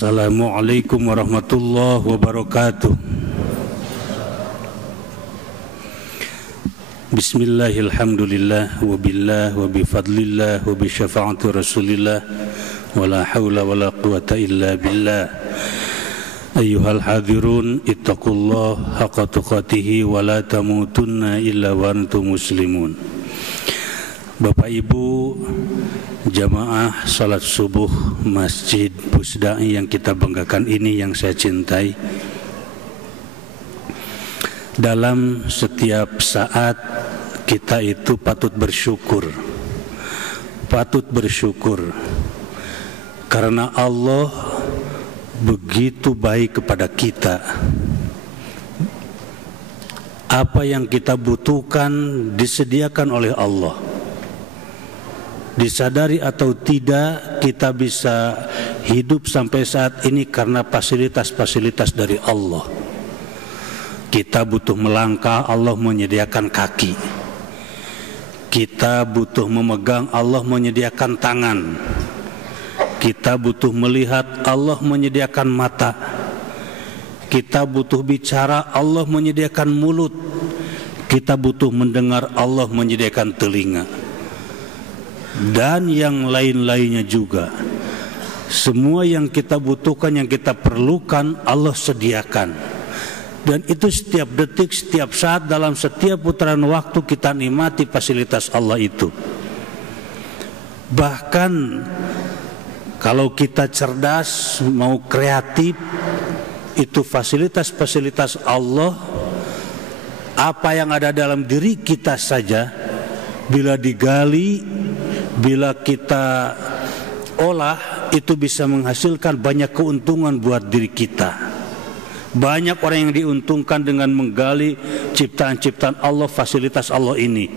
Assalamualaikum warahmatullahi wabarakatuh. Bismillahirrahmanirrahim. Wabillah wabifadlillah wabisyafaati rasulillah wala hawla wala quwata illa billah. Ayyuhal hadirun ittaqullah haqqa tuqatihi wa la tamutunna illa wa antum muslimun. Bapak Ibu jamaah salat subuh Masjid Pusdai yang kita banggakan ini, yang saya cintai, dalam setiap saat kita itu patut bersyukur karena Allah begitu baik kepada kita. Apa yang kita butuhkan disediakan oleh Allah. Disadari atau tidak, kita bisa hidup sampai saat ini karena fasilitas-fasilitas dari Allah. Kita butuh melangkah, Allah menyediakan kaki. Kita butuh memegang, Allah menyediakan tangan. Kita butuh melihat, Allah menyediakan mata. Kita butuh bicara, Allah menyediakan mulut. Kita butuh mendengar, Allah menyediakan telinga. Dan yang lain-lainnya juga. Semua yang kita butuhkan, yang kita perlukan, Allah sediakan. Dan itu setiap detik, setiap saat, dalam setiap putaran waktu kita nikmati fasilitas Allah itu. Bahkan kalau kita cerdas, mau kreatif, itu fasilitas-fasilitas Allah. Apa yang ada dalam diri kita saja, bila digali, bila kita olah, itu bisa menghasilkan banyak keuntungan buat diri kita. Banyak orang yang diuntungkan dengan menggali ciptaan-ciptaan Allah, fasilitas Allah ini.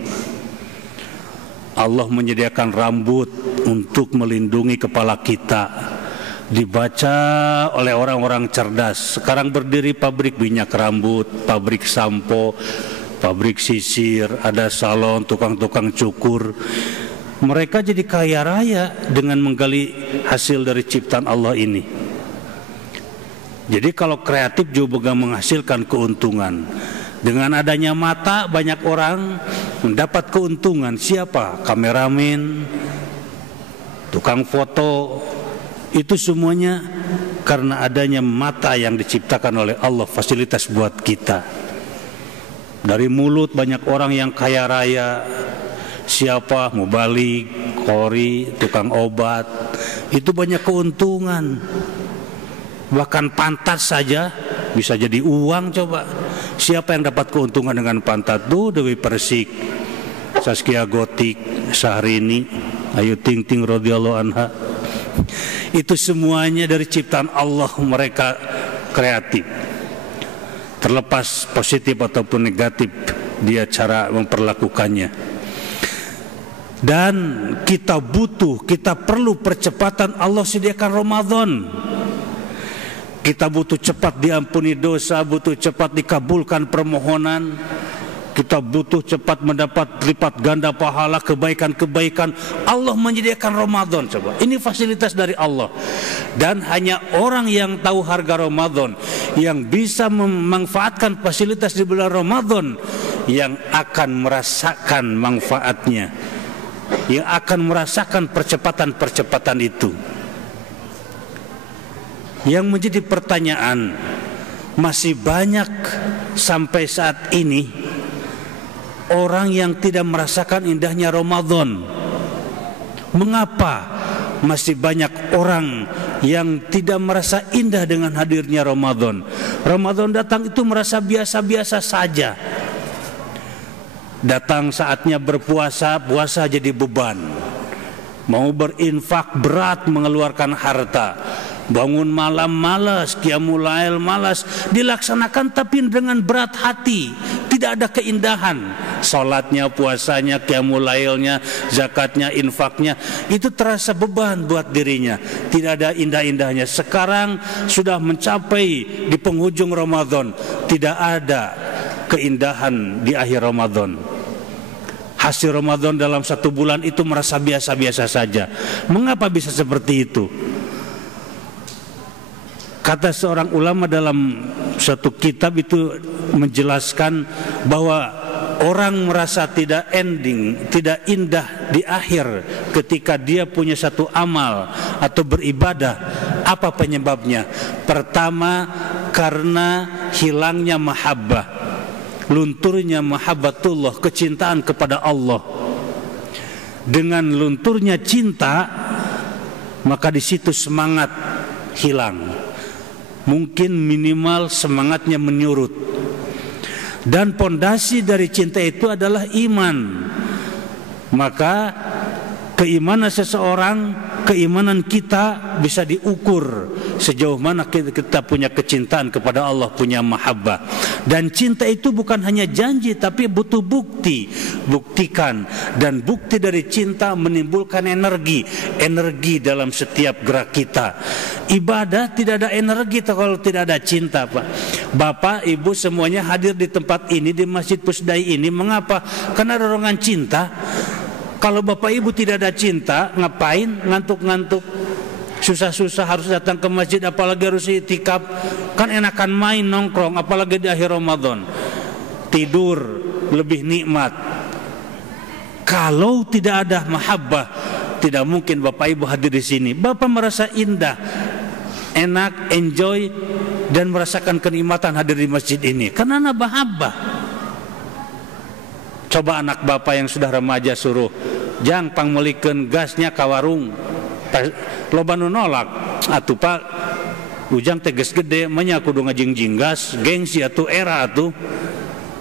Allah menyediakan rambut untuk melindungi kepala kita. Dibaca oleh orang-orang cerdas. Sekarang berdiri pabrik minyak rambut, pabrik sampo, pabrik sisir, ada salon, tukang-tukang cukur. Mereka jadi kaya raya dengan menggali hasil dari ciptaan Allah ini. Jadi kalau kreatif juga menghasilkan keuntungan. Dengan adanya mata, banyak orang mendapat keuntungan. Siapa? Kameramen, tukang foto. Itu semuanya karena adanya mata yang diciptakan oleh Allah, fasilitas buat kita. Dari mulut banyak orang yang kaya raya. Siapa? Mubalik, kori, tukang obat. Itu banyak keuntungan. Bahkan pantat saja bisa jadi uang. Coba, siapa yang dapat keuntungan dengan pantat? Tuh Dewi Persik, Zaskia Gotik, Syahrini, Ayu Ting Ting radhiyallahu anha. Itu semuanya dari ciptaan Allah. Mereka kreatif. Terlepas positif ataupun negatif dia cara memperlakukannya. Dan kita perlu percepatan. Allah sediakan Ramadan. Kita butuh cepat diampuni dosa, butuh cepat dikabulkan permohonan. Kita butuh cepat mendapat lipat ganda pahala kebaikan-kebaikan. Allah menyediakan Ramadan. Coba, ini fasilitas dari Allah. Dan hanya orang yang tahu harga Ramadan, yang bisa memanfaatkan fasilitas di bulan Ramadan, yang akan merasakan manfaatnya, yang akan merasakan percepatan-percepatan itu. Yang menjadi pertanyaan, masih banyak sampai saat ini orang yang tidak merasakan indahnya Ramadan. Mengapa masih banyak orang yang tidak merasa indah dengan hadirnya Ramadan? Ramadan datang itu merasa biasa-biasa saja. Datang saatnya berpuasa, puasa jadi beban. Mau berinfak berat mengeluarkan harta. Bangun malam malas, qiyamul lail malas, dilaksanakan tapi dengan berat hati, tidak ada keindahan. Salatnya, puasanya, qiyamul lailnya, zakatnya, infaknya, itu terasa beban buat dirinya. Tidak ada indah-indahnya. Sekarang sudah mencapai di penghujung Ramadan, tidak ada keindahan di akhir Ramadan. Hasil Ramadan dalam satu bulan itu merasa biasa-biasa saja. Mengapa bisa seperti itu? Kata seorang ulama dalam satu kitab itu menjelaskan bahwa orang merasa tidak indah di akhir ketika dia punya satu amal atau beribadah. Apa penyebabnya? Pertama, karena hilangnya mahabbah, lunturnya mahabbatullah, kecintaan kepada Allah. Dengan lunturnya cinta, maka di situ semangat hilang. Mungkin minimal semangatnya menyurut. Dan pondasi dari cinta itu adalah iman. Maka keimanan seseorang, keimanan kita bisa diukur sejauh mana kita punya kecintaan kepada Allah, punya mahabbah. Dan cinta itu bukan hanya janji, tapi butuh bukti. Buktikan. Dan bukti dari cinta menimbulkan energi dalam setiap gerak kita. Ibadah tidak ada energi kalau tidak ada cinta, Pak. Bapak, Ibu semuanya hadir di tempat ini, di Masjid Pusdai ini. Mengapa? Karena dorongan cinta. Kalau Bapak Ibu tidak ada cinta, ngapain ngantuk-ngantuk? Susah-susah harus datang ke masjid, apalagi harus itikaf. Kan enakan main nongkrong, apalagi di akhir Ramadan. Tidur lebih nikmat. Kalau tidak ada mahabbah, tidak mungkin Bapak Ibu hadir di sini. Bapak merasa indah, enak, enjoy, dan merasakan kenikmatan hadir di masjid ini karena ada mahabbah. Coba anak Bapak yang sudah remaja suruh, "Jang pangmelikeun gasnya ka warung." Loba nu nolak. Atuh Pak, ujang teges gede manya kudu ngajingjing gas, gengsi atuh era atuh.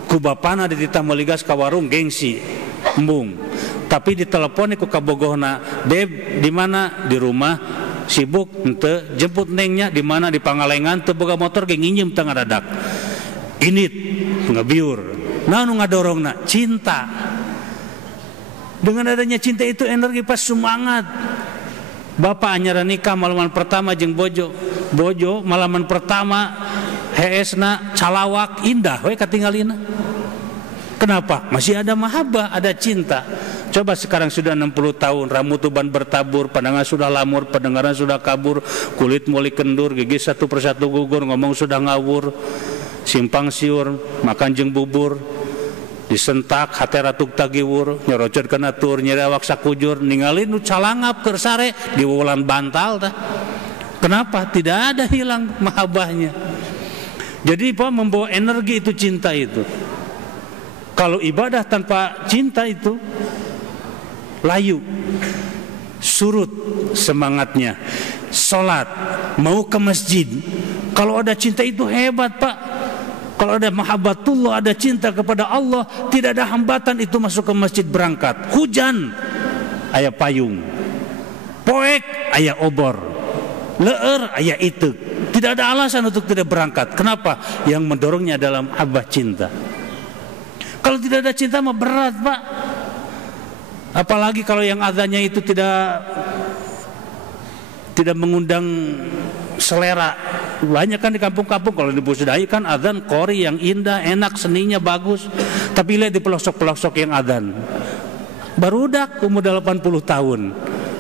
Ku bapana dititah meuli gas ka warung gengsi. Embung. Tapi ditelepon ku ka bogohna, "Deb, di mana?" "Di rumah." "Sibuk?" "Henteu." "Jemput nengnya di mana?" "Di Pangalengan." "Teu boga motor ge nginjem teu ngadadak." Ini ngebiur. Nah nu ngadorongna cinta. Dengan adanya cinta itu energi pas semangat. Bapak anyara nikah malaman pertama jeung bojo malaman pertama heesna calawak indah we katinggalina. Kenapa? Masih ada mahabbah, ada cinta. Coba sekarang sudah 60 tahun, rambut uban bertabur, pandangan sudah lamur, pendengaran sudah kabur, kulit mulai kendur, gigi satu persatu gugur, ngomong sudah ngawur, simpang siur, makan jeung bubur, disentak hate ratuk tagiwur, nyorocot kana tur, nyeri awak sakujur, ningali nu calangap keur sare di wulan bantal tah. Kenapa? Tidak ada hilang mahabbahnya. Jadi Pak, membawa energi itu cinta itu. Kalau ibadah tanpa cinta itu layu, surut semangatnya. Salat, mau ke masjid, kalau ada cinta itu hebat Pak. Kalau ada mahabbatullah, ada cinta kepada Allah, tidak ada hambatan itu masuk ke masjid berangkat. Hujan, aya payung. Poek, aya obor. Leur, aya iteuk. Tidak ada alasan untuk tidak berangkat. Kenapa? Yang mendorongnya dalam mahabbah cinta. Kalau tidak ada cinta mah berat Pak. Apalagi kalau yang azannya itu tidak mengundang selera. Banyak kan di kampung-kampung, kalau di Pusdai kan azan qori yang indah, enak, seninya bagus. Tapi lihat di pelosok-pelosok yang azan, barudak umur 80 tahun.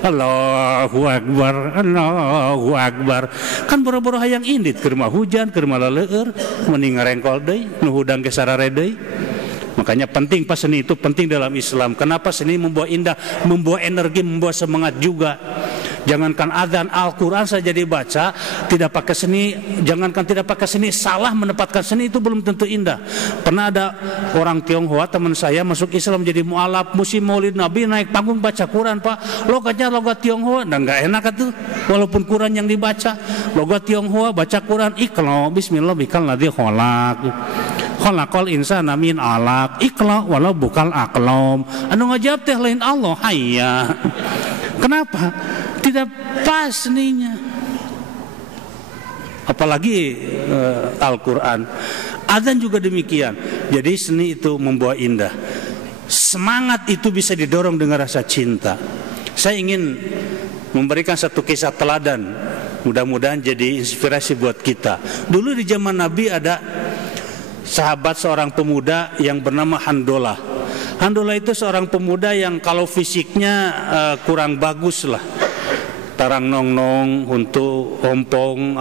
Allahu Akbar, Allahu Akbar. Kan boro-boro hayang indit, keur mah hujan, keur mah leleur, mending ngarengkol deui, nu hudang ge sarare deui. Makanya penting Pak, seni itu penting dalam Islam. Kenapa? Seni membawa indah, membawa energi, membawa semangat juga. Jangankan azan, Al-Quran saja dibaca tidak pakai seni. Jangankan tidak pakai seni, salah menempatkan seni itu belum tentu indah. Pernah ada orang Tionghoa teman saya masuk Islam jadi mualaf, musim Maulid Nabi naik panggung baca Quran Pak. Logatnya logat Tionghoa, dan nggak enak itu. Walaupun Quran yang dibaca logat Tionghoa, baca Quran Iqra bismillah bikal ladzi khalaq. Khalaqal insana min alaq. Iqra walau bukal aqlam. Anu ngajawab teh lain Allah, hayya. Kenapa? Tidak pas seninya. Apalagi Al-Quran. Adzan juga demikian. Jadi seni itu membawa indah. Semangat itu bisa didorong dengan rasa cinta. Saya ingin memberikan satu kisah teladan. Mudah-mudahan jadi inspirasi buat kita. Dulu di zaman Nabi ada sahabat seorang pemuda yang bernama Handolah. Handolah itu seorang pemuda yang kalau fisiknya kurang bagus lah, tarang nong-nong untuk ompong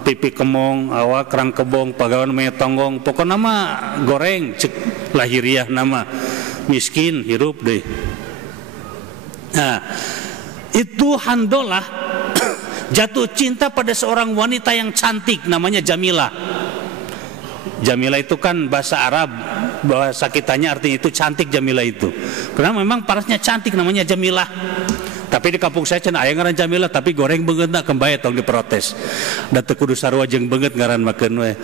pipi kemong awak kerang kebong pagawan metonggong pokoknya nama goreng cek lahiriah nama miskin hirup deh. Nah itu Handolah jatuh cinta pada seorang wanita yang cantik namanya Jamilah. Jamilah itu kan bahasa Arab, bahasa kitanya artinya itu cantik. Jamilah itu karena memang parasnya cantik namanya Jamilah. Tapi di kampung saya cenah aya ngaran Jamilah tapi goreng beungeut na kembaya tong diprotes. Da teu kudu sarua jeung beungeut ngaran makeun we.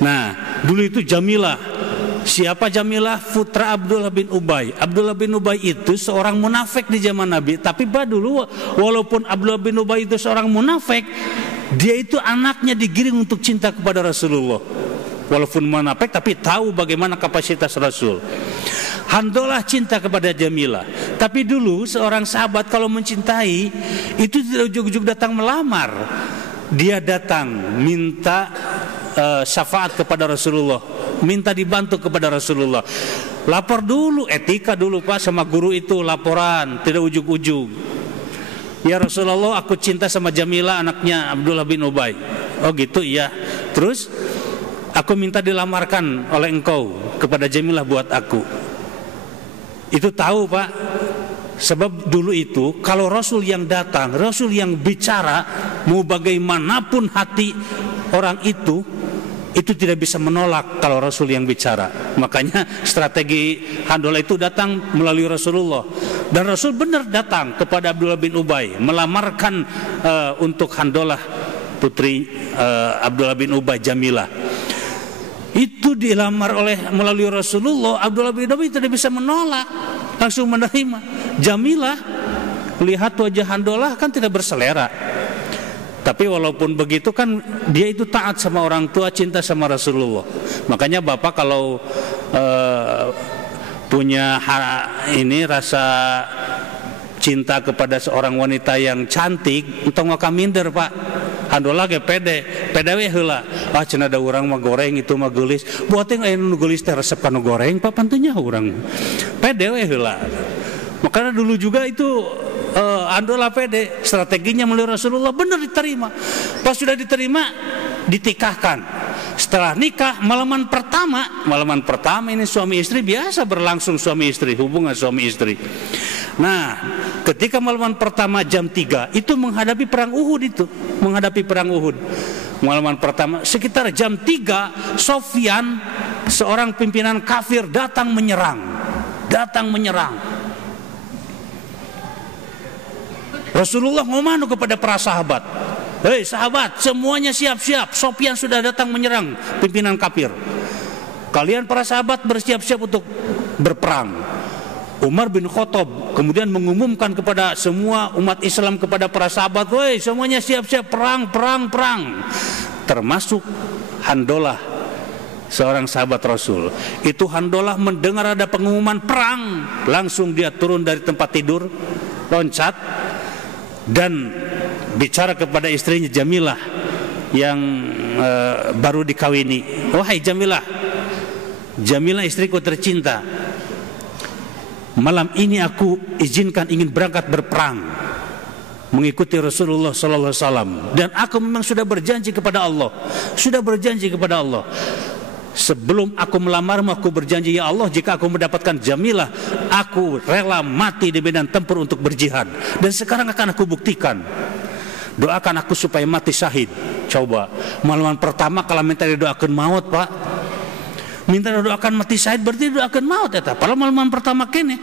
Nah, dulu itu Jamilah. Siapa Jamilah? Putra Abdullah bin Ubay. Abdullah bin Ubay itu seorang munafik di zaman Nabi. Tapi dulu walaupun Abdullah bin Ubay itu seorang munafik, dia itu anaknya digiring untuk cinta kepada Rasulullah. Walaupun munafik tapi tahu bagaimana kapasitas Rasul. Handolah cinta kepada Jamilah. Tapi dulu seorang sahabat kalau mencintai itu tidak ujuk-ujuk datang melamar. Dia datang minta syafaat kepada Rasulullah, minta dibantu kepada Rasulullah. Lapor dulu, etika dulu Pak sama guru itu, laporan, tidak ujuk-ujuk. Ya Rasulullah, aku cinta sama Jamilah anaknya Abdullah bin Ubay. Oh gitu, iya. Terus aku minta dilamarkan oleh engkau kepada Jamilah buat aku. Itu tahu Pak. Sebab dulu itu kalau Rasul yang datang, Rasul yang bicara, mau bagaimanapun hati orang itu tidak bisa menolak kalau Rasul yang bicara. Makanya strategi Handolah itu datang melalui Rasulullah. Dan Rasul benar datang kepada Abdullah bin Ubay, melamarkan untuk Handolah putri Abdullah bin Ubay, Jamilah. Itu dilamar melalui Rasulullah. Abdullah bin Ubay tidak bisa menolak, langsung menerima. Jamilah lihat wajah Handolah kan tidak berselera. Tapi walaupun begitu kan dia itu taat sama orang tua, cinta sama Rasulullah. Makanya Bapak kalau punya rasa cinta kepada seorang wanita yang cantik, entong maka minder Pak. Handolah ge pede we heula. Ah cenah da urang mah goreng itu mah geulis. Buat yang anu geulis teh resep kana goreng Pak pantunya urang. Pede we heula. Makanya dulu juga itu Handolah pede, strateginya melalui Rasulullah benar diterima. Pas sudah diterima, ditikahkan. Setelah nikah, malaman pertama ini suami istri biasa berlangsung suami istri, hubungan suami istri. Nah, ketika malaman pertama jam 3 itu menghadapi perang Uhud. Malaman pertama sekitar jam 3 Sofyan, seorang pimpinan kafir datang menyerang. Rasulullah ngomong kepada para sahabat, hei sahabat, semuanya siap-siap, Sofyan sudah datang menyerang pimpinan kafir. Kalian para sahabat bersiap-siap untuk berperang. Umar bin Khattab kemudian mengumumkan kepada semua umat Islam, kepada para sahabat, hei semuanya siap-siap, perang. Termasuk Handolah, seorang sahabat Rasul. Itu Handolah mendengar ada pengumuman perang, langsung dia turun dari tempat tidur, loncat dan bicara kepada istrinya Jamilah yang baru dikawini. Wahai Jamilah istriku tercinta, malam ini aku izinkan ingin berangkat berperang mengikuti Rasulullah sallallahu alaihi wasallam, dan aku memang sudah berjanji kepada Allah. Sebelum aku melamarmu, aku berjanji, ya Allah, jika aku mendapatkan Jamilah, aku rela mati di medan tempur untuk berjihad. Dan sekarang akan aku buktikan. Doakan aku supaya mati syahid. Coba, malaman pertama kalau minta didoakan maut Pak, minta didoakan mati syahid berarti didoakan maut ya. Padahal malaman pertama kene.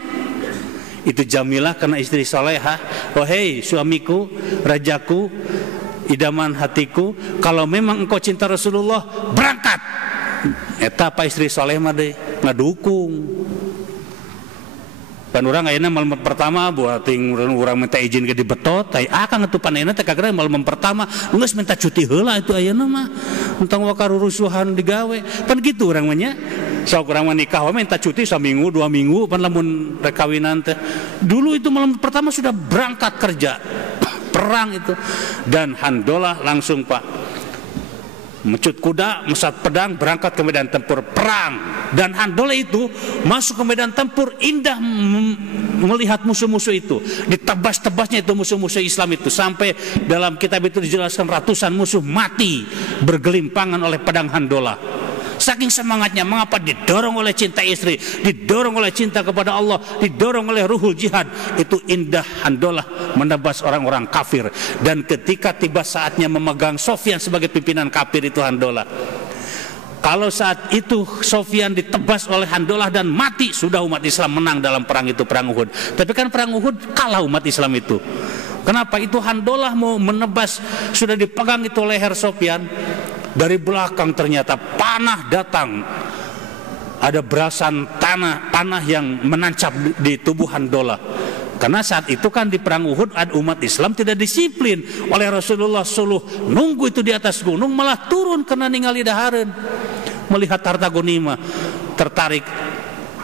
Itu Jamilah karena istri salehah. Oh hei suamiku, rajaku, idaman hatiku, kalau memang engkau cinta Rasulullah, berangkat. Eta apa istri soleh mah deh ngadukung. Kan urang ayeuna malam pertama buat urang minta izin ke dibetot, tai akang atuh panena teh kagere malam pertama geus minta cuti heula itu ayeuna mah. Entong wakarurusuhan digawe. Pan kitu urang mah nya. Sok urang mah nikah we minta cuti saminggu 2 minggu pan lamun rekawinan teh. Dulu itu malam pertama sudah berangkat kerja. Perang itu. Dan Handolah langsung Pak mecut kuda, mesat pedang, berangkat ke medan tempur perang. Dan Handolah itu masuk ke medan tempur indah melihat musuh-musuh itu, ditebas-tebasnya itu musuh-musuh Islam itu, sampai dalam kitab itu dijelaskan ratusan musuh mati bergelimpangan oleh pedang Handolah. Saking semangatnya, mengapa? Didorong oleh cinta istri, didorong oleh cinta kepada Allah, didorong oleh ruhul jihad. Itu indah Handolah menebas orang-orang kafir. Dan ketika tiba saatnya memegang Sofyan sebagai pimpinan kafir itu Handolah. Kalau saat itu Sofyan ditebas oleh Handolah dan mati, sudah umat Islam menang dalam perang itu, perang Uhud. Tapi kan perang Uhud kalah umat Islam itu. Kenapa? Itu Handolah mau menebas, sudah dipegang itu leher Sofyan. Dari belakang ternyata panah datang. Ada berasan panah yang menancap di tubuh Handolah. Karena saat itu kan di perang Uhud umat Islam tidak disiplin oleh Rasulullah suruh nunggu itu di atas gunung, malah turun karena ningali dahareun. Melihat harta gonima, tertarik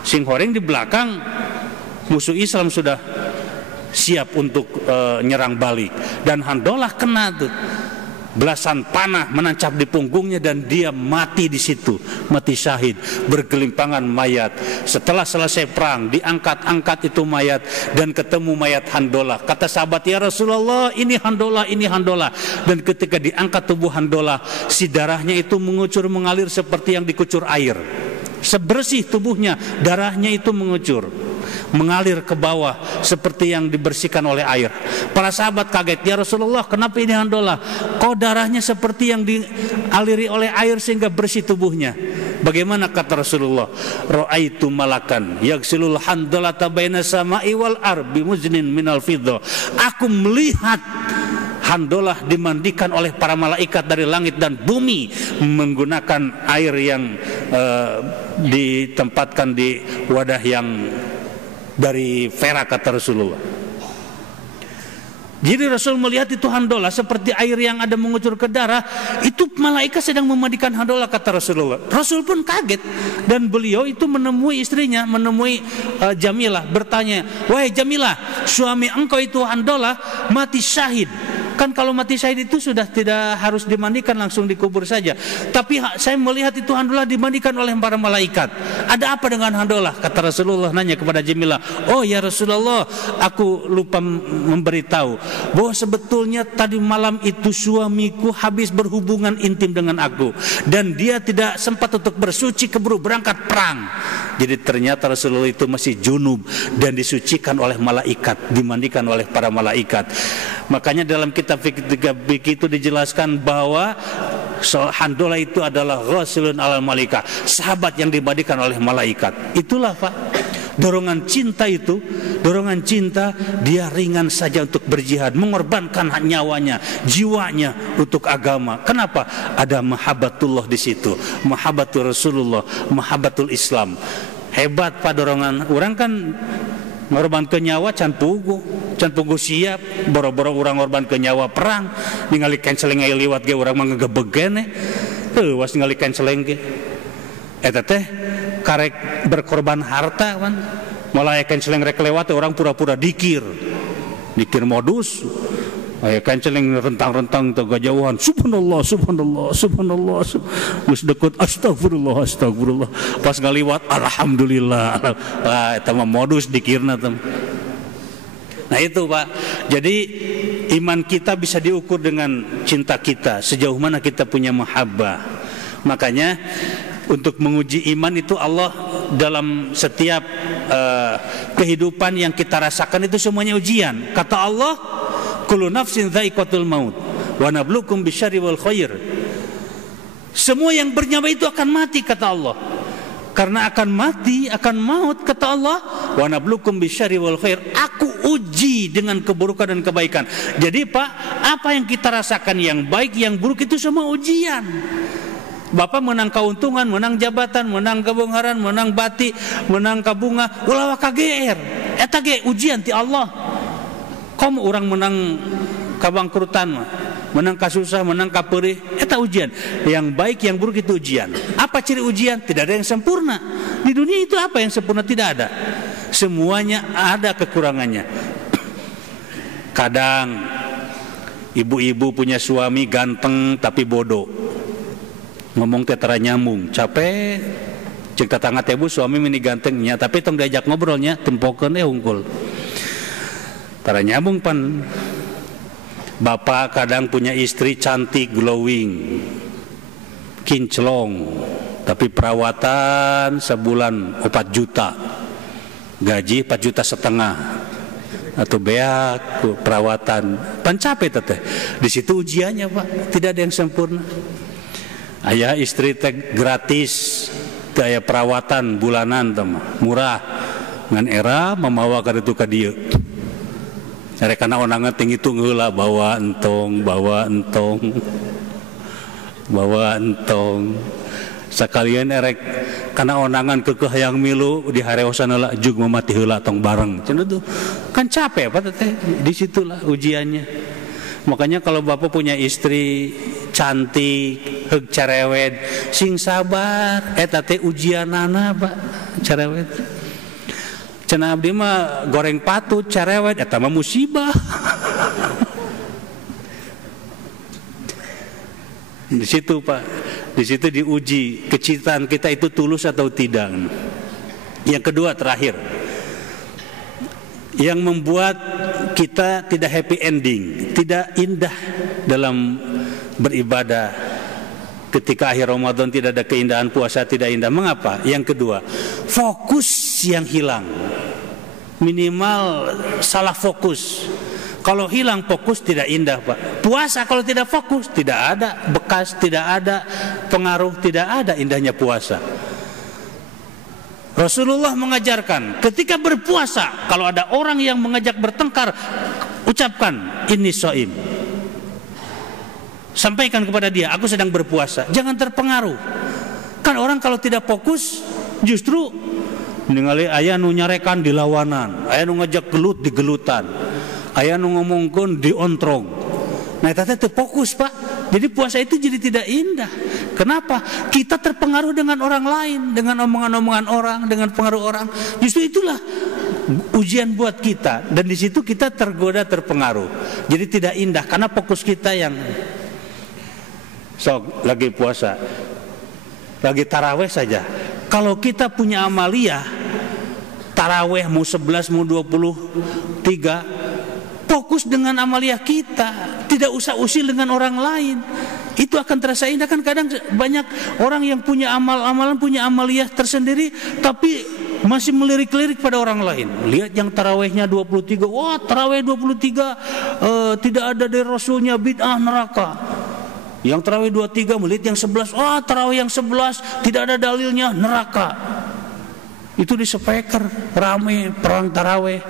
singhoreng di belakang, musuh Islam sudah siap untuk nyerang balik. Dan Handolah kena tuh. Belasan panah menancap di punggungnya dan dia mati di situ, mati syahid, bergelimpangan mayat. Setelah selesai perang, diangkat-angkat itu mayat dan ketemu mayat Handolah. Kata sahabat, ya Rasulullah, ini Handolah, ini Handolah. Dan ketika diangkat tubuh Handolah, si darahnya itu mengucur mengalir seperti yang dikucur air. Sebersih tubuhnya, darahnya itu mengucur, mengalir ke bawah seperti yang dibersihkan oleh air. Para sahabat kaget, ya Rasulullah, kenapa ini Handolah? Kok darahnya seperti yang dialiri oleh air sehingga bersih tubuhnya? Bagaimana kata Rasulullah? Ra'aitu malakan yaghsilul Handolata baina sama'i wal arbi muznin minal fiddah. Aku melihat Handolah dimandikan oleh para malaikat dari langit dan bumi menggunakan air yang ditempatkan di wadah yang dari perak, kata Rasulullah. Jadi Rasul melihat itu Handolah seperti air yang ada mengucur ke darah. Itu malaikat sedang memandikan Handolah, kata Rasulullah. Rasul pun kaget. Dan beliau itu menemui istrinya, menemui Jamilah, bertanya, wahai Jamilah, suami engkau itu Handolah mati syahid. Kan kalau mati syahid itu sudah tidak harus dimandikan, langsung dikubur saja. Tapi saya melihat itu Handolah dimandikan oleh para malaikat. Ada apa dengan Handolah? Kata Rasulullah nanya kepada Jamilah, oh ya Rasulullah, aku lupa memberitahu bahwa sebetulnya tadi malam itu suamiku habis berhubungan intim dengan aku, dan dia tidak sempat untuk bersuci keburu berangkat perang. Jadi ternyata Rasulullah itu masih junub dan disucikan oleh malaikat, dimandikan oleh para malaikat. Makanya dalam kitab fikih itu dijelaskan bahwa Handolah itu adalah ghasilun alal malaika, sahabat yang dimandikan oleh malaikat. Itulah Pak, dorongan cinta itu, dorongan cinta, dia ringan saja untuk berjihad, mengorbankan nyawanya, jiwanya untuk agama. Kenapa? Ada mahabbatullah di situ, mahabbatul Rasulullah, mahabbatul Islam. Hebat Pak dorongan. Orang kan ngorban ke nyawa can pugu siap, boro-boro orang ngorban ke nyawa perang, ningali canceling aya liwat ge urang mah ngegebegen was ningali canceling ge. Eta teh karek berkorban harta kan. Malah aya canceling rek lewat orang pura-pura dikir modus. Aya canceling rentang-rentang teu gajauhan, subhanallah subhanallah subhanallah, geus deket astagfirullah astagfirullah, pas ngaliwat alhamdulillah. Eta mah modus dikirna teh. Nah itu Pak, jadi iman kita bisa diukur dengan cinta kita, sejauh mana kita punya mahabbah. Makanya untuk menguji iman itu Allah dalam setiap kehidupan yang kita rasakan itu semuanya ujian. Kata Allah, kullu nafsin dha'iqatul maut wa nabluukum bisyarri wal khair. Semua yang bernyawa itu akan mati, kata Allah. Karena akan mati, akan maut, kata Allah, wa nabluukum bisyarri wal khair. Aku uji dengan keburukan dan kebaikan. Jadi Pak, apa yang kita rasakan yang baik, yang buruk itu semua ujian. Bapak menang keuntungan, menang jabatan, menang kebongkaran, menang bati, menang kabunga, ulah KGR. Eta ge ujian ti Allah. Kom orang menang kabangkrutan mah, menang kasusah, menang kapeurih, eta ujian. Yang baik, yang buruk itu ujian. Apa ciri ujian? Tidak ada yang sempurna. Di dunia itu apa yang sempurna? Tidak ada. Semuanya ada kekurangannya. Kadang ibu-ibu punya suami ganteng tapi bodoh. Ngomong teh tara nyambung, capek. Cek tetangga tebu suami mini gantengnya, tapi tong diajak ngobrolnya tempokeun hungkul. Tara nyambung pan. Bapak kadang punya istri cantik, glowing, kinclong, tapi perawatan sebulan 4 juta, gaji 4,5 juta atau beak perawatan, pancape teteh. Di situ ujiannya Pak, tidak ada yang sempurna. Ayah istri teh gratis, gaya perawatan bulanan teman, murah, ngan era memawa kaditu ka dieu. Cari karena onangan tinggi itu ngeula bawa entong sekalian erek karena onangan kekeh hayang milu di hareosan heula jug mamati heula tong bareng cenah tuh kan capek apa teh, disitulah ujiannya. Makanya kalau bapak punya istri cantik heug cerewet sing sabar eta teh ujianana Pak cerewet. Cenah abdi mah goreng patut cerewet eta mah musibah. Di situ Pak, di situ diuji kecintaan kita itu tulus atau tidak. Yang kedua terakhir, yang membuat kita tidak happy ending, tidak indah dalam beribadah. Ketika akhir Ramadan tidak ada keindahan, puasa tidak indah. Mengapa? Yang kedua, fokus yang hilang. Minimal salah fokus. Kalau hilang fokus tidak indah Pak. Puasa kalau tidak fokus tidak ada bekas, tidak ada pengaruh, tidak ada indahnya puasa. Rasulullah mengajarkan ketika berpuasa, kalau ada orang yang mengajak bertengkar, ucapkan inni shaim. Sampaikan kepada dia, aku sedang berpuasa. Jangan terpengaruh. Kan orang kalau tidak fokus justru ningali aya nu nyarekan di lawanan, aya nu ngajak gelut di gelutan, aya nu ngomongkeun di ontrog. Nah eta teh fokus Pak. Jadi puasa itu jadi tidak indah. Kenapa? Kita terpengaruh dengan orang lain, dengan omongan-omongan orang, dengan pengaruh orang. Justru itulah ujian buat kita, dan di situ kita tergoda, terpengaruh. Jadi tidak indah karena fokus kita yang sok lagi puasa, lagi taraweh saja. Kalau kita punya amaliyah taraweh mau 11 mau 23, fokus dengan amaliyah kita, tidak usah usil dengan orang lain. Itu akan terasa indah. Kan kadang banyak orang yang punya amalan, punya amaliyah tersendiri, tapi masih melirik-lirik pada orang lain. Lihat yang tarawehnya 23, wah taraweh 23 tidak ada dari Rasulnya, bid'ah, neraka. Yang tarawih 23 melihat yang 11, wah tarawih yang 11 tidak ada dalilnya, neraka. Itu di speaker rame perang tarawih.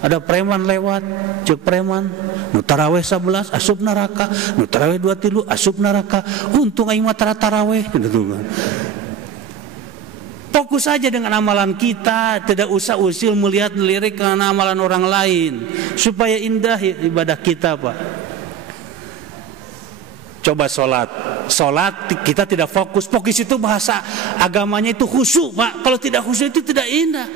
Ada preman lewat, cek preman, nu tarawih 11 asup neraka, nu tarawih 23 asup neraka. Untung aing mah tarawih gitu kan. Fokus saja dengan amalan kita, tidak usah usil melihat lirik karena amalan orang lain, supaya indah ibadah kita Pak. Coba sholat kita tidak fokus. Fokus itu bahasa agamanya itu khusyuk Pak. Kalau tidak khusyuk itu tidak indah.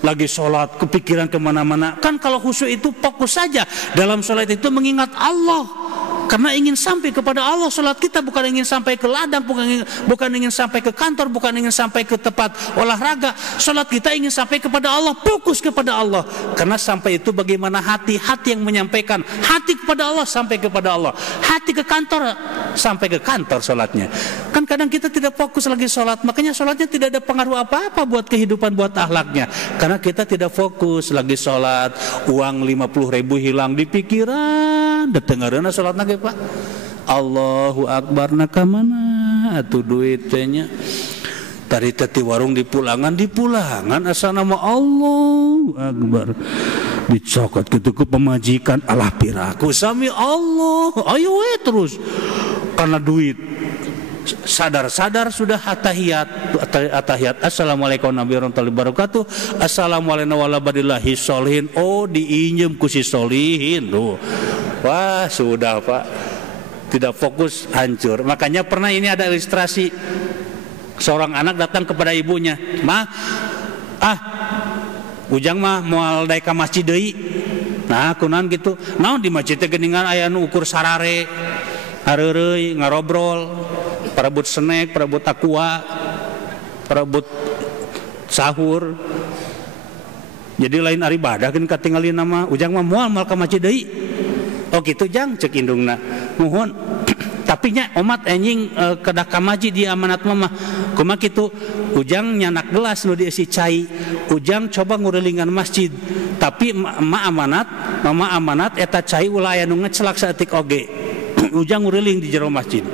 Lagi sholat kepikiran kemana-mana. Kan kalau khusyuk itu fokus saja. Dalam sholat itu mengingat Allah. Karena ingin sampai kepada Allah. Sholat kita bukan ingin sampai ke ladang, bukan ingin sampai ke kantor, bukan ingin sampai ke tempat olahraga. Sholat kita ingin sampai kepada Allah, fokus kepada Allah. Karena sampai itu bagaimana hati yang menyampaikan. Hati kepada Allah sampai kepada Allah. Hati ke kantor sampai ke kantor sholatnya. Kan kadang kita tidak fokus lagi sholat, makanya sholatnya tidak ada pengaruh apa-apa buat kehidupan, buat akhlaknya. Karena kita tidak fokus lagi sholat, uang 50.000 hilang di pikiran, detengareuna sholat lagi Pak. Allahu Akbar nakamana atuh duit tehnya. Tadi teti warung di pulangan asa nama Allahu Akbar. Dicokot gitu ke pemajikan, alah piraku sami Allah. Ayo we terus. Karena duit. Sadar-sadar sudah atahiyat. Assalamualaikum warahmatullahi wabarakatuh. Assalamualaikum warahmatullahi wabarakatuh. Oh diinjem ku si solihin tuh. Wah sudah Pak, tidak fokus hancur. Makanya pernah ini ada ilustrasi, seorang anak datang kepada ibunya, mah ujang mah moal daek ka masjid deui. Nah kunaon gitu, naon di masjid teh geuningan aya nu ukur sarare, hareureuy ngarobrol, parebut snack, parebut aqua. perebut sahur. Jadi lain ari ibadah kan katingali nama ujang mah moal ka masjid deui. Oh kitu jang cek indungna. Muhun. Tapi nya omat anjing kedah ka masjid di amanat mah kumaha kitu ujang nyanak gelas nu diisi cai. Ujang coba ngurelingan masjid. Tapi mama amanat eta cai ulah aya nu ngecelak saeutik oge. Ujang ngureling di jero masjid.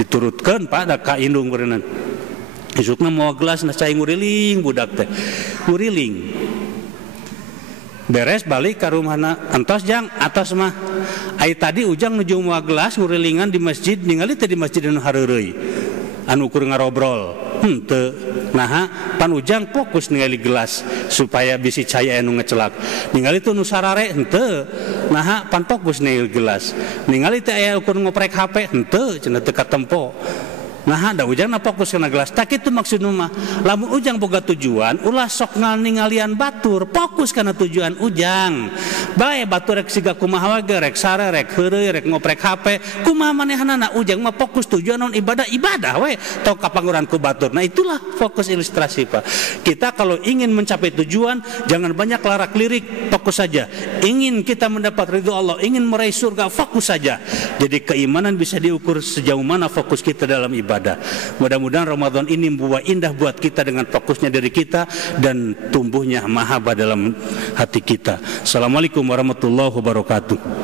Diturutkeun Pak da ka indung beureunan. Isukna moal gelas na cai nguriling budak teh. Nguriling. Beres balik ke rumahna entos jang atos mah ai tadi ujang nuju moal gelas ngurilingan di masjid ningali teh di masjid anu hareureui anu ukur ngarobrol henteu naha pan ujang fokus ningali gelas supaya bisi cai anu ngecelak ningali teh nu sarare henteu naha pan fokus ningali gelas ningali teh aya ukur ngoprek HP henteu cenah teu katempo. Nah, da ujang na fokus kana gelas. Tak itu maksudna mah. Lamun ujang boga tujuan, ulah sok ningalian batur, fokus kana tujuan ujang. Bae batur rek siga kumaha wae rek sare rek heureuy rek ngoprek HP, kumaha manehanana ujang mah fokus tujuan naon ibadah we. Tong kapanguran ku batur. Nah, itulah fokus ilustrasi, Pak. Kita kalau ingin mencapai tujuan, jangan banyak larak lirik, fokus saja. Ingin kita mendapat ridho Allah, ingin meraih surga, fokus saja. Jadi keimanan bisa diukur sejauh mana fokus kita dalam ibadah. Mudah-mudahan Ramadan ini membawa indah buat kita dengan fokusnya dari kita dan tumbuhnya mahabbah dalam hati kita. Assalamualaikum warahmatullahi wabarakatuh.